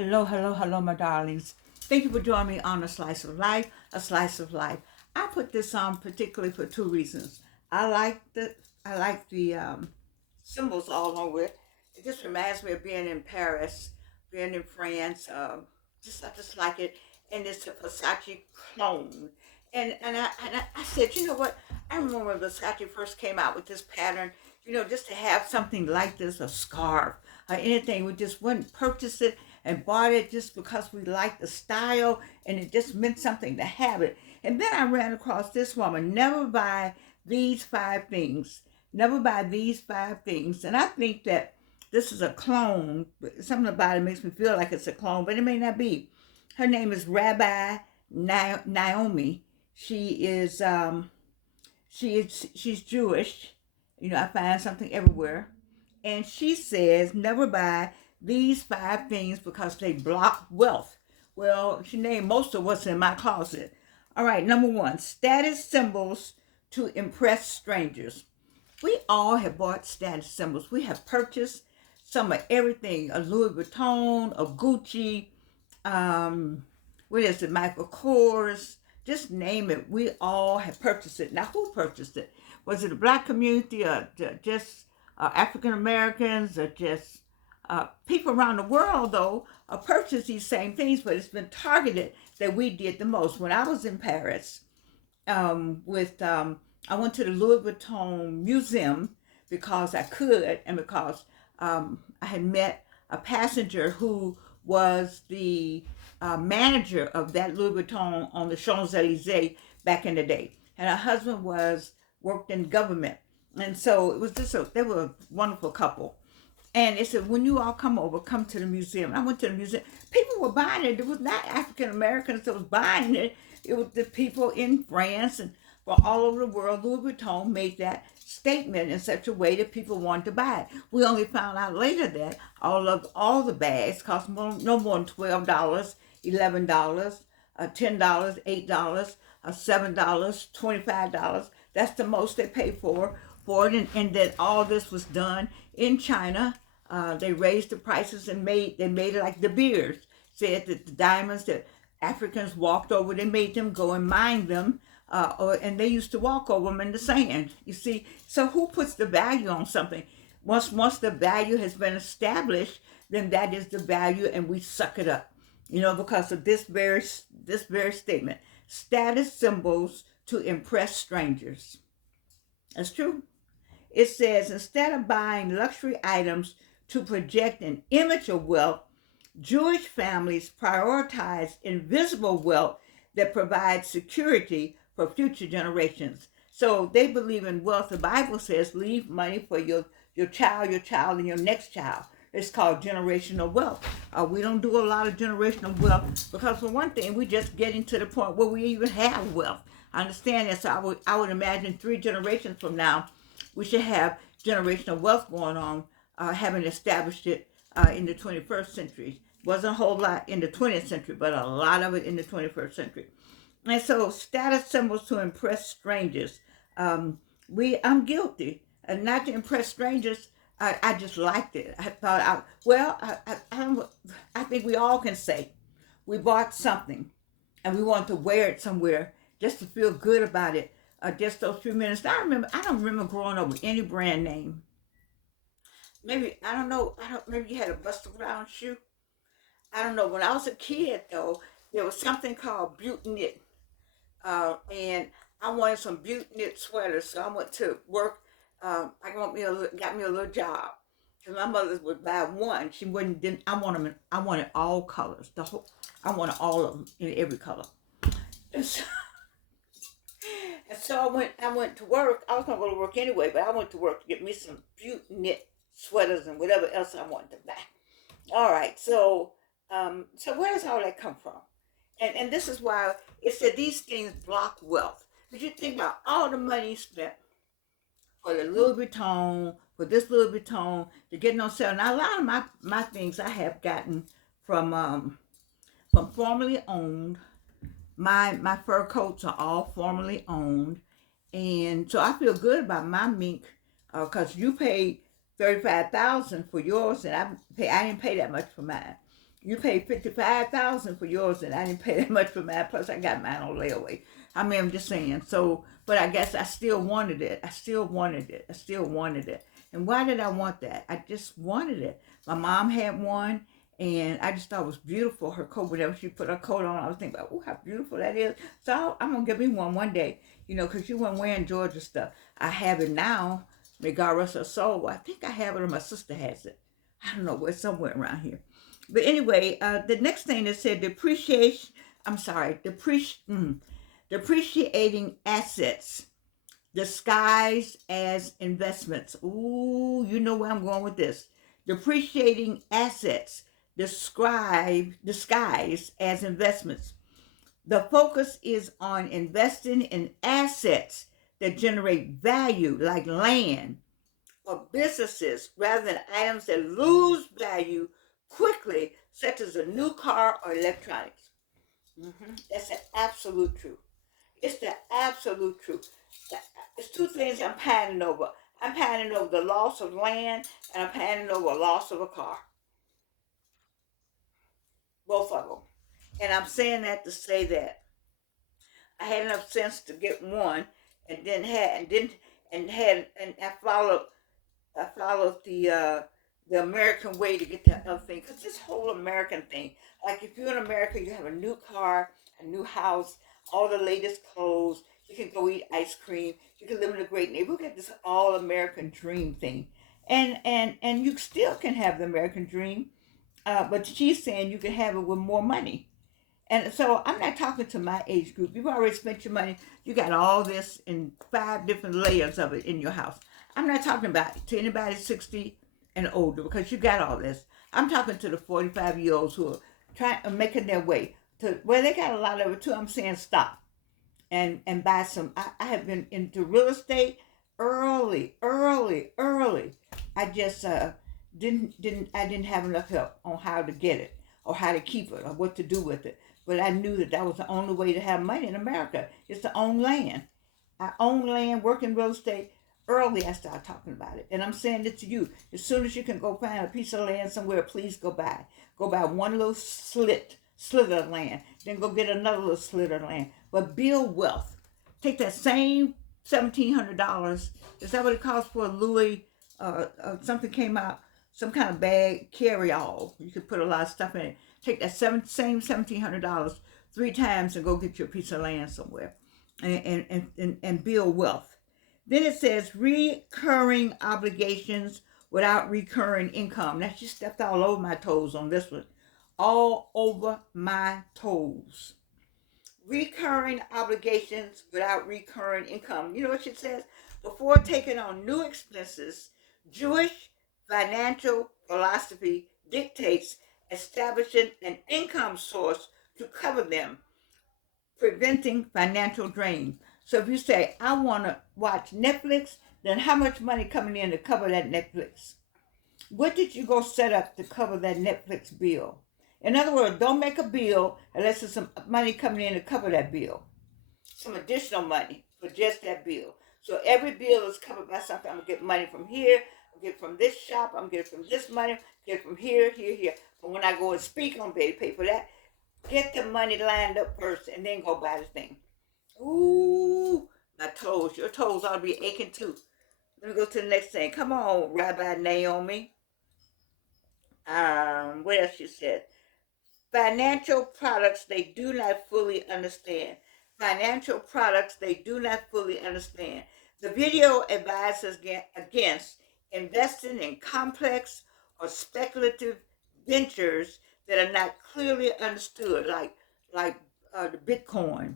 Hello, hello, hello, my darlings. Thank you for joining me on A Slice of Life, A Slice of Life. I put this on particularly for two reasons. I like the I like the symbols all over it. It just reminds me of being in Paris, being in France. I just like it, and it's a Versace clone. And I said, you know what? I remember when Versace first came out with this pattern. Just to have something like this, a scarf or anything, we just wouldn't purchase it and bought it just because we liked the style and it just meant something to have it. And then I ran across this woman, never buy these five things. Never buy these five things. And I think that this is a clone. Something about it makes me feel like it's a clone, but it may not be. Her name is Rabbi Naomi. She is she's Jewish. I find something everywhere. And she says never buy these five things because they block wealth. Well, she named most of what's in my closet. All right, number one, status symbols to impress strangers. We all have bought status symbols. We have purchased some of everything, a Louis Vuitton, a Gucci, what is it, Michael Kors, just name it. We all have purchased it. Now, who purchased it? Was it a black community or just African Americans or just people around the world, though, purchase these same things, but it's been targeted that we did the most. When I was in Paris, I went to the Louis Vuitton Museum because I could and because I had met a passenger who was the manager of that Louis Vuitton on the Champs-Elysees back in the day. And her husband worked in government. And so it was they were a wonderful couple. And it said, when you all come to the museum. I went to the museum. People were buying it. It was not African Americans that was buying it. It was the people in France and from all over the world. Louis Vuitton made that statement in such a way that people wanted to buy it. We only found out later that all the bags cost no more than $12, $11, $10, $8, $7, $25. That's the most they paid for it, and that all this was done in China. They raised the prices and they made it like De Beers said that the diamonds that Africans walked over, they made them go and mine them, and they used to walk over them in the sand. You see, so who puts the value on something? Once the value has been established, then that is the value, and we suck it up. Because of this very statement: status symbols to impress strangers. That's true. It says instead of buying luxury items to project an image of wealth, Jewish families prioritize invisible wealth that provides security for future generations. So they believe in wealth. The Bible says leave money for your child, and your next child. It's called generational wealth. We don't do a lot of generational wealth because, for one thing, we're just getting to the point where we even have wealth. I understand that. So I would imagine 3 generations from now, we should have generational wealth going on, having established it in the 21st century. Wasn't a whole lot in the 20th century, but a lot of it in the 21st century. And so status symbols to impress strangers. I'm guilty. And not to impress strangers, I just liked it. I thought, I think we all can say we bought something and we want to wear it somewhere just to feel good about it. Just those few minutes. I don't remember growing up with any brand name. Maybe, I don't know, maybe you had a Buster Brown shoe. I don't know. When I was a kid, though, there was something called Butte Knit. And I wanted some Butte Knit sweaters. So I went to work. Got me a little job. Because my mother would buy one. She wouldn't, didn't, I wanted all colors. I wanted all of them in every color. And so, I went to work. I was going to go to work anyway, but I went to work to get me some Butte Knit sweaters and whatever else I wanted to buy. All right, so where does all that come from? And this is why it said these things block wealth. Did you think about all the money spent for the Louis Vuitton, for this Louis Vuitton, to get on sale? Now, a lot of my things I have gotten from formerly owned. My fur coats are all formerly owned, and so I feel good about my mink because you paid $35,000 for yours, and I didn't pay that much for mine. You paid 55,000 for yours, and I didn't pay that much for mine. Plus, I got mine on layaway. I mean, I'm just saying. So, but I guess I still wanted it. I still wanted it. I still wanted it. And why did I want that? I just wanted it. My mom had one, and I just thought it was beautiful. Her coat, whenever she put her coat on, I was thinking about, oh, how beautiful that is. So I'm gonna get me one day, because you weren't wearing Georgia stuff. I have it now. May God rest her soul. I think I have it, or my sister has it. I don't know, where somewhere around here. But anyway, the next thing that said depreciating assets disguised as investments. Ooh, you know where I'm going with this. Depreciating assets disguised as investments. The focus is on investing in assets that generate value, like land or businesses, rather than items that lose value quickly, such as a new car or electronics. That's the absolute truth. It's the absolute truth. It's two things I'm panning over. I'm panning over the loss of land, and I'm panning over the loss of a car. Both of them. And I'm saying that to say that I had enough sense to get one, and I followed the American way to get that other thing. Because this whole American thing, like if you're in America, you have a new car, a new house, all the latest clothes. You can go eat ice cream. You can live in a great neighborhood. We got this all American dream thing, and you still can have the American dream, but she's saying you can have it with more money. And so I'm not talking to my age group. You've already spent your money. You got all this in 5 different layers of it in your house. I'm not talking about to anybody 60 and older, because you got all this. I'm talking to the 45-year-olds who are making their way to where they got a lot of it too. I'm saying stop and buy some. I have been into real estate early. I just didn't have enough help on how to get it or how to keep it or what to do with it. But I knew that was the only way to have money in America, is to own land. I own land, work in real estate. Early, I started talking about it. And I'm saying it to you. As soon as you can go find a piece of land somewhere, please go buy. Go buy one little sliver of land. Then go get another little sliver of land. But build wealth. Take that same $1,700. Is that what it costs for a Louis? Something came out, some kind of bag, carry-all. You could put a lot of stuff in it. Take that same $1,700 3 times and go get your piece of land somewhere and build wealth. Then it says recurring obligations without recurring income. Now, she stepped all over my toes on this one. All over my toes. Recurring obligations without recurring income. You know what she says? Before taking on new expenses, Jewish financial philosophy dictates establishing an income source to cover them, preventing financial drain. So if you say, I want to watch Netflix, then how much money coming in to cover that Netflix? What did you go set up to cover that Netflix bill? In other words, don't make a bill unless there's some money coming in to cover that bill. Some additional money for just that bill. So every bill is covered by something. I'm going to get money from here. I'm going to get from this shop. I'm going to get from this money. Get it from here. But when I go and speak, I'm going to pay for that. Get the money lined up first and then go buy the thing. Ooh, my toes. Your toes ought to be aching too. Let me go to the next thing. Come on, Rabbi Naomi. What else she said? Financial products they do not fully understand. Financial products they do not fully understand. The video advises against investing in complex or speculative ventures that are not clearly understood, like the Bitcoin,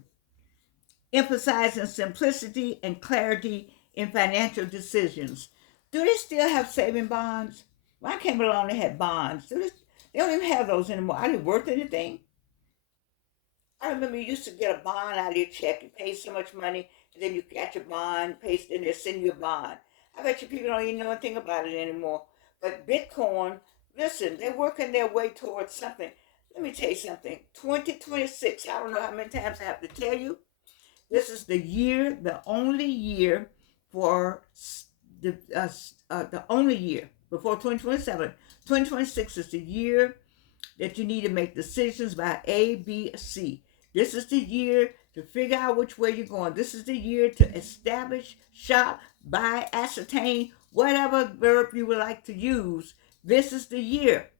emphasizing simplicity and clarity in financial decisions. Do they still have saving bonds? When I came along, they had bonds. They don't even have those anymore. Are they worth anything? I remember you used to get a bond out of your check. You paid so much money, and then you got your bond, and they send you a bond. I bet you people don't even know anything about it anymore. But Bitcoin, listen, they're working their way towards something. Let me tell you something. 2026, I don't know how many times I have to tell you. This is the year, the only year for the only year before 2027. 2026 is the year that you need to make decisions by A, B, or C. This is the year to figure out which way you're going. This is the year to establish, shop, buy, ascertain, whatever verb you would like to use. This is the year.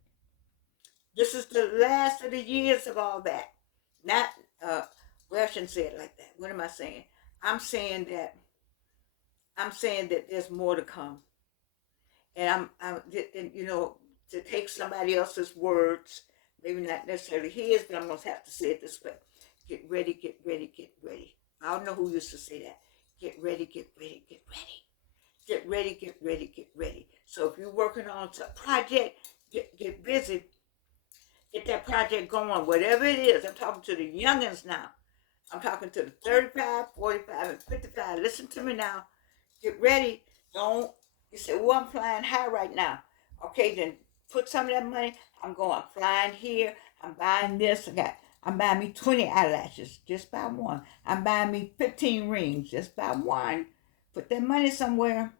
This is the last of the years of all that. Not, uh, well, I shouldn't say it like that. What am I saying? I'm saying that I'm saying that there's more to come, and to take somebody else's words, maybe not necessarily his, but I'm gonna have to say it this way: get ready, get ready, get ready. I don't know who used to say that. Get ready, get ready, get ready. Get ready, get ready, get ready. So if you're working on a project, get busy, get that project going, whatever it is. I'm talking to the youngins now. I'm talking to the 35, 45, and 55. Listen to me now. Get ready. Don't, you say, well, I'm flying high right now. Okay, then put some of that money. I'm flying here. I'm buying this. I'm buying me 20 eyelashes. Just buy one. I'm buying me 15 rings. Just buy one. Put that money somewhere.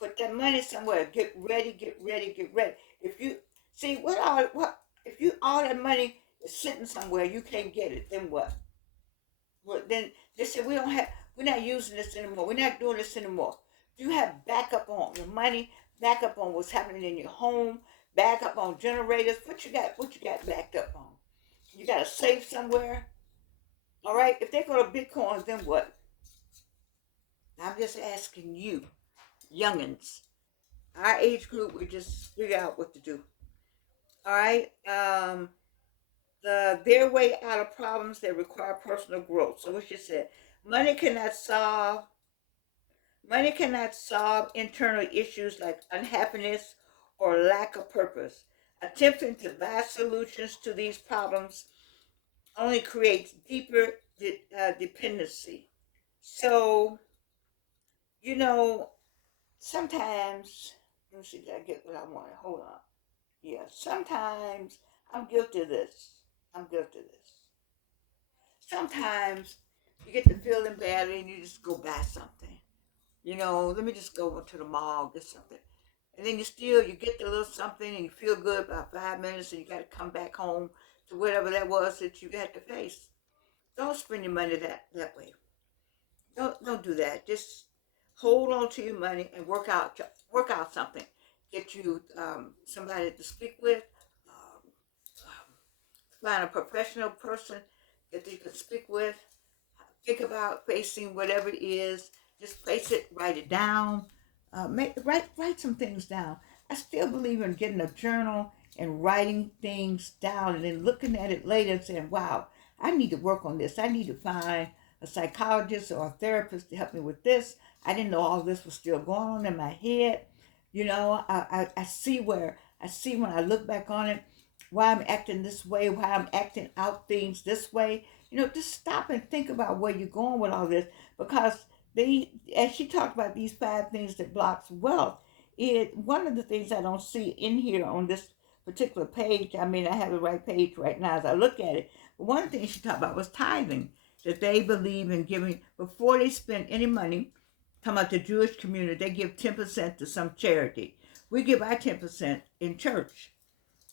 Put that money somewhere. Get ready, get ready, get ready. If you see what if you all that money is sitting somewhere, you can't get it, then what? Well, then they said we're not using this anymore. We're not doing this anymore. You have backup on your money, backup on what's happening in your home, backup on generators. What you got backed up on? You got a safe somewhere. All right. If they go to Bitcoin, then what? I'm just asking you, youngins, our age group, we just figure out what to do. All right. Their way out of problems that require personal growth. So what she said, money cannot solve money cannot solve internal issues like unhappiness or lack of purpose. Attempting to buy solutions to these problems only creates deeper dependency. So, you know, sometimes, let me see, did I get what I wanted? Hold on. Yeah, sometimes I'm guilty of this. I'm guilty of this. Sometimes you get the feeling badly and you just go buy something. Let me just go over to the mall, get something. And then you get the little something and you feel good about 5 minutes and you got to come back home to whatever that was that you had to face. Don't spend your money that way. Don't do that. Just hold on to your money and work out something. Get you somebody to speak with. Um, Find a professional person that you can speak with. Think about facing whatever it is. Just face it, write it down. Write some things down. I still believe in getting a journal and writing things down and then looking at it later and saying, wow, I need to work on this. I need to find a psychologist or a therapist to help me with this. I didn't know all this was still going on in my head. I see when I look back on it, why I'm acting this way, why I'm acting out things this way. Just stop and think about where you're going with all this, because as she talked about these 5 things that blocks wealth, one of the things I don't see in here on this particular page, I mean, I have the right page right now as I look at it, but one of the things she talked about was tithing, that they believe in giving before they spend any money. Talking about the Jewish community, they give 10% to some charity. We give our 10% in church,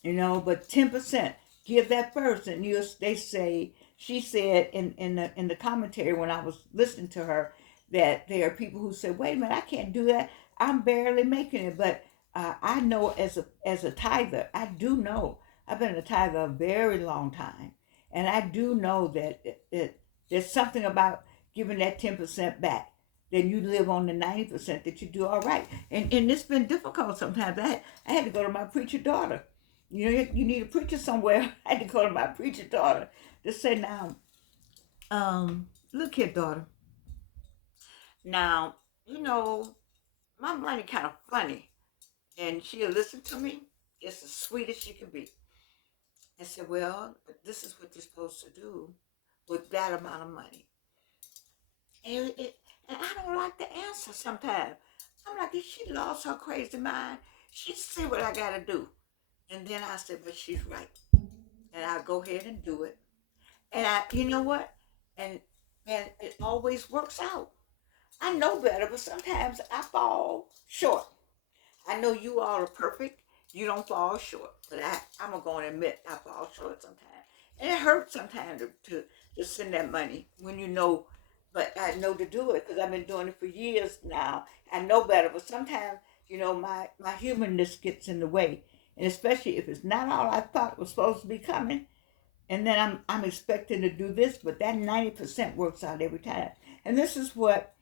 but 10%, give that first. And they say, she said in the commentary when I was listening to her, that there are people who say, wait a minute, I can't do that. I'm barely making it. But I know as a tither, I do know, I've been a tither a very long time. And I do know that there's something about giving that 10% back. Then you live on the 90% that you do all right. And it's been difficult sometimes. I had to go to my preacher daughter. You need a preacher somewhere. I had to go to my preacher daughter to say, now, look here, daughter. Now, my money kind of funny. And she'll listen to me. It's as sweet as she can be. I said, well, this is what you're supposed to do with that amount of money. And, and I don't like the answer sometimes. I'm like, if she lost her crazy mind, she see what I got to do. And then I said, but she's right. And I'll go ahead and do it. And you know what? And it always works out. I know better, but sometimes I fall short. I know you all are perfect, You don't fall short, but I'm gonna go and admit I fall short sometimes, and it hurts sometimes to send that money when you know. But I know to do it because I've been doing it for years now. I know better, but sometimes my humanness gets in the way, and especially if it's not all I thought was supposed to be coming, and then I'm expecting to do this, but that 90% works out every time. And this is what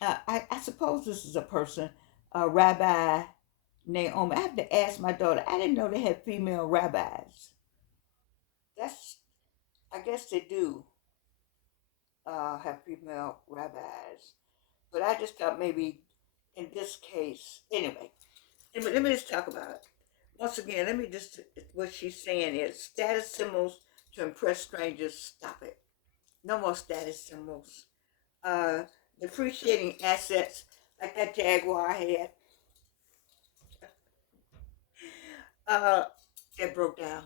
I suppose this is a person, Rabbi Naomi. I have to ask my daughter. I didn't know they had female rabbis. That's I guess they do have female rabbis, but I just thought maybe in this case, anyway. Let me just talk about it. Once again, let me just what she's saying is status symbols to impress strangers. Stop it. No more status symbols. Uh, Depreciating assets like that Jaguar I had. That broke down.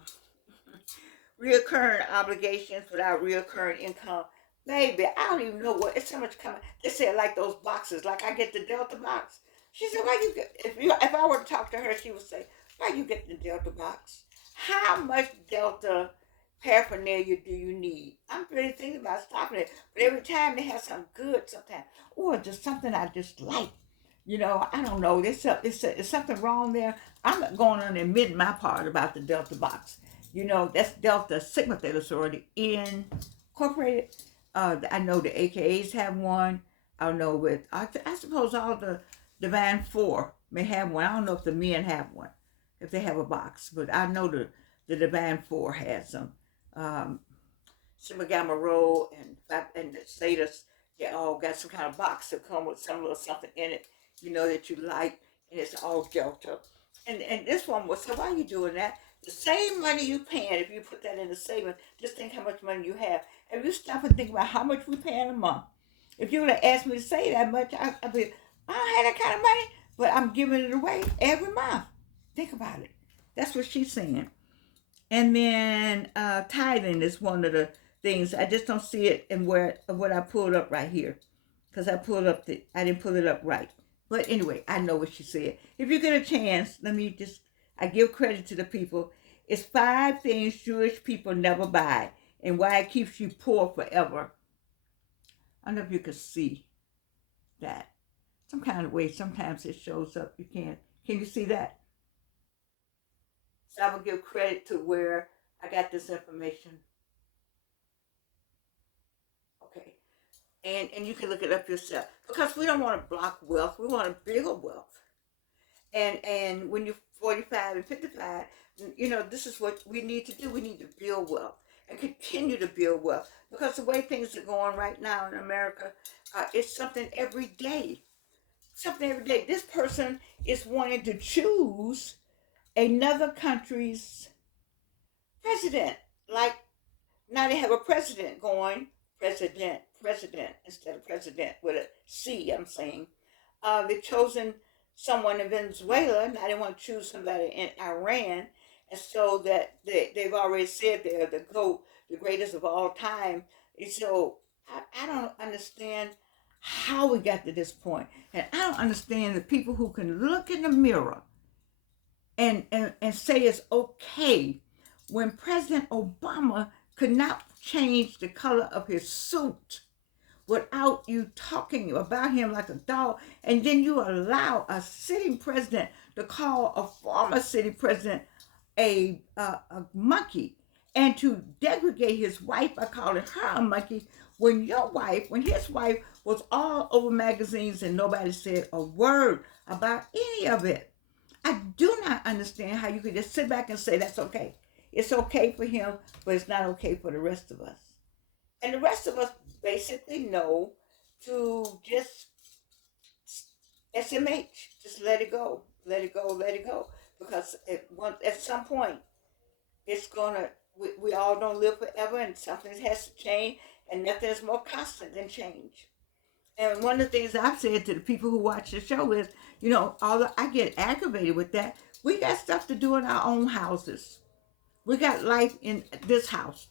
Reoccurring obligations without reoccurring income. Baby, I don't even know what it's so much coming. They said like those boxes, like I get the Delta box. She said, "Why you get?" If I were to talk to her, she would say, "Why you get the Delta box? How much Delta paraphernalia do you need?" I'm really thinking about stopping it, but every time they have something good, sometimes, or just something I just like. I don't know. It's something wrong there. I'm not going on and admit my part about the Delta box. That's Delta Sigma Theta Sorority Incorporated. I know the AKAs have one. I don't know I suppose all the Divine Four may have one. I don't know if the men have one, if they have a box, but I know the Divine Four has them. Um, Sigma Gamma Rho and the Zetas, they all got some kind of box that come with some little something in it, that you like, and it's all Delta. And this one was, so why are you doing that? The same money you paying, if you put that in the savings, just think how much money you have. If you stop and think about how much we paying a month, if you would have asked me to say that much, I'd be, I don't have that kind of money, but I'm giving it away every month. Think about it. That's what she's saying. And then tithing is one of the things. I just don't see it in what I pulled up right here, because I didn't pull it up right. But anyway, I know what she said. If you get a chance, I give credit to the people. It's 5 things Jewish people never buy and why it keeps you poor forever. I don't know if you can see that. Some kind of way, sometimes it shows up. You can't. Can you see that? So I will give credit to where I got this information. Okay. And you can look it up yourself. Because we don't want to block wealth. We want a bigger wealth. And when you're 45 and 55, this is what we need to do. We need to build wealth and continue to build wealth. Because the way things are going right now in America, it's something every day. Something every day. This person is wanting to choose another country's president. Like now they have a president going, president, instead of president with a C, I'm saying. They've chosen someone in Venezuela. Now they want to choose somebody in Iran. And so that they've already said they're the greatest of all time. And so I don't understand how we got to this point. And I don't understand the people who can look in the mirror and say it's okay when President Obama could not change the color of his suit without you talking about him like a dog, and then you allow a sitting president to call a former sitting president a monkey, and to degrade his wife by calling her a monkey when his wife was all over magazines and nobody said a word about any of it. I do not understand how you could just sit back and say that's okay. It's okay for him, but it's not okay for the rest of us. And the rest of us basically know to just SMH, just let it go, let it go, let it go. Because at some point, it's gonna, we all don't live forever and something has to change, and nothing is more constant than change. And one of the things I've said to the people who watch the show is, although I get aggravated with that, we got stuff to do in our own houses. We got life in this house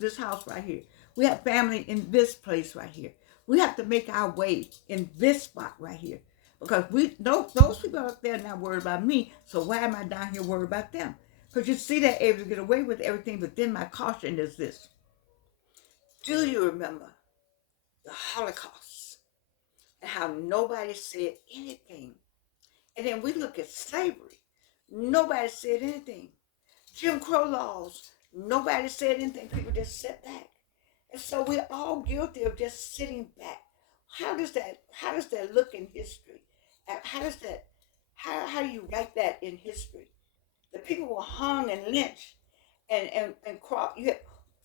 right here. We have family in this place right here. We have to make our way in this spot right here. Because those people up there are not worried about me. So why am I down here worried about them? Because you see they're able to get away with everything. But then my caution is this: do you remember the Holocaust and how nobody said anything? And then we look at slavery. Nobody said anything. Jim Crow laws. Nobody said anything. People just sat back. And so we're all guilty of just sitting back. How does that look in history? How do you write that in history? The people were hung and lynched and cross.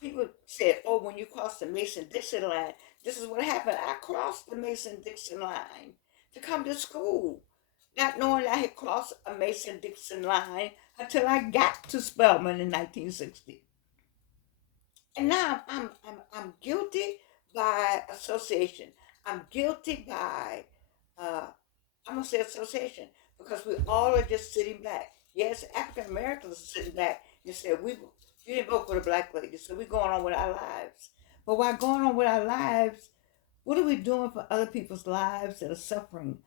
People said, "Oh, when you cross the Mason-Dixon line, this is what happened." I crossed the Mason-Dixon line to come to school, not knowing I had crossed a Mason-Dixon line until I got to Spelman in 1960. And now I'm guilty by association. I'm guilty by I'm gonna say association because we all are just sitting back. Yes, African Americans are sitting back and said you didn't vote for the black lady, so we're going on with our lives. But while going on with our lives, what are we doing for other people's lives that are suffering?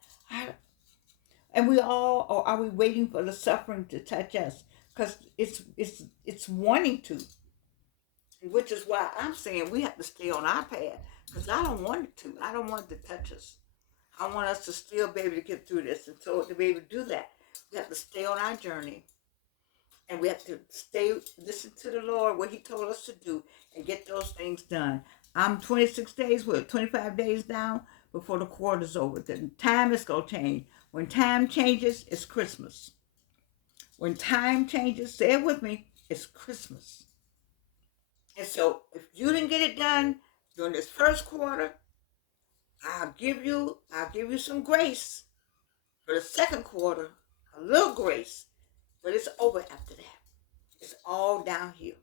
And we all, or are we waiting for the suffering to touch us? Because it's wanting to. Which is why I'm saying we have to stay on our path. Because I don't want it to. I don't want it to touch us. I want us to still be able to get through this. And so to be able to do that, we have to stay on our journey. And we have to listen to the Lord, what he told us to do, and get those things done. I'm 26 days, 25 days down before the quarter's over. The time is going to change. When time changes, it's Christmas. When time changes, say it with me, it's Christmas. And so if you didn't get it done during this first quarter, I'll give you some grace. For the second quarter, a little grace, but it's over after that. It's all downhill.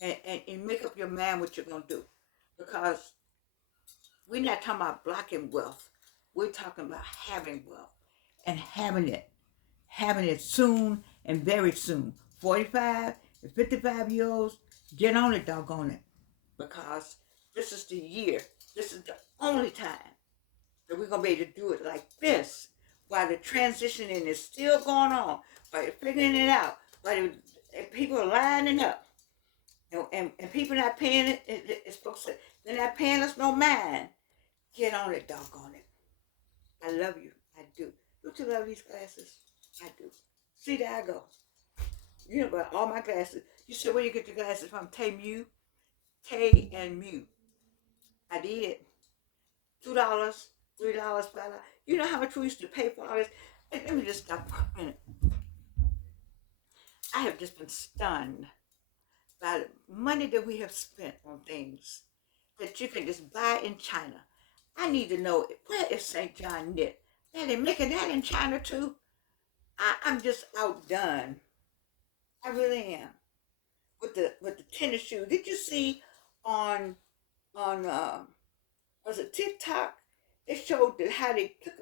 And make up your mind what you're going to do. Because we're not talking about blocking wealth. We're talking about having wealth and having it soon and very soon. 45 and 55-year-olds, get on it, doggone it. Because this is the year. This is the only time that we're going to be able to do it like this while the transitioning is still going on, while you're figuring it out, while people are lining up. And people not paying it, it's supposed to, they're not paying us no mind. Get on it, doggone it. I love you. I do. Don't you love these glasses? I do. See, there I go. You know about all my glasses. You said, where you get your glasses from? Tay and Mew. I did. $2, $3, $5. You know how much we used to pay for all this? And let me just stop for a minute. I have just been stunned by the money that we have spent on things that you can just buy in China. I need to know, where is St. John knit? Are they making that in China too? I'm just outdone. I really am. With the tennis shoes. Did you see on was it TikTok? They showed how they took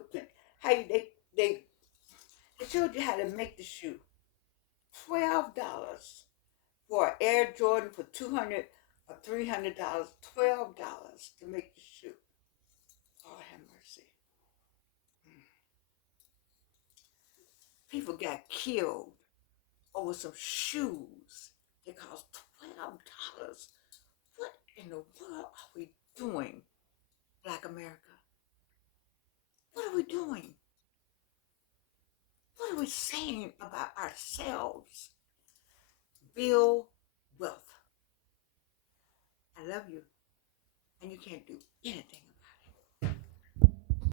they showed you how to make the shoe. $12 for an Air Jordan for $200 or $300. $12 to make the shoe. Oh, have mercy. People got killed over some shoes that cost $12. What in the world are we doing, Black America? What are we doing? What are we saying about ourselves? Build wealth. I love you, and you can't do anything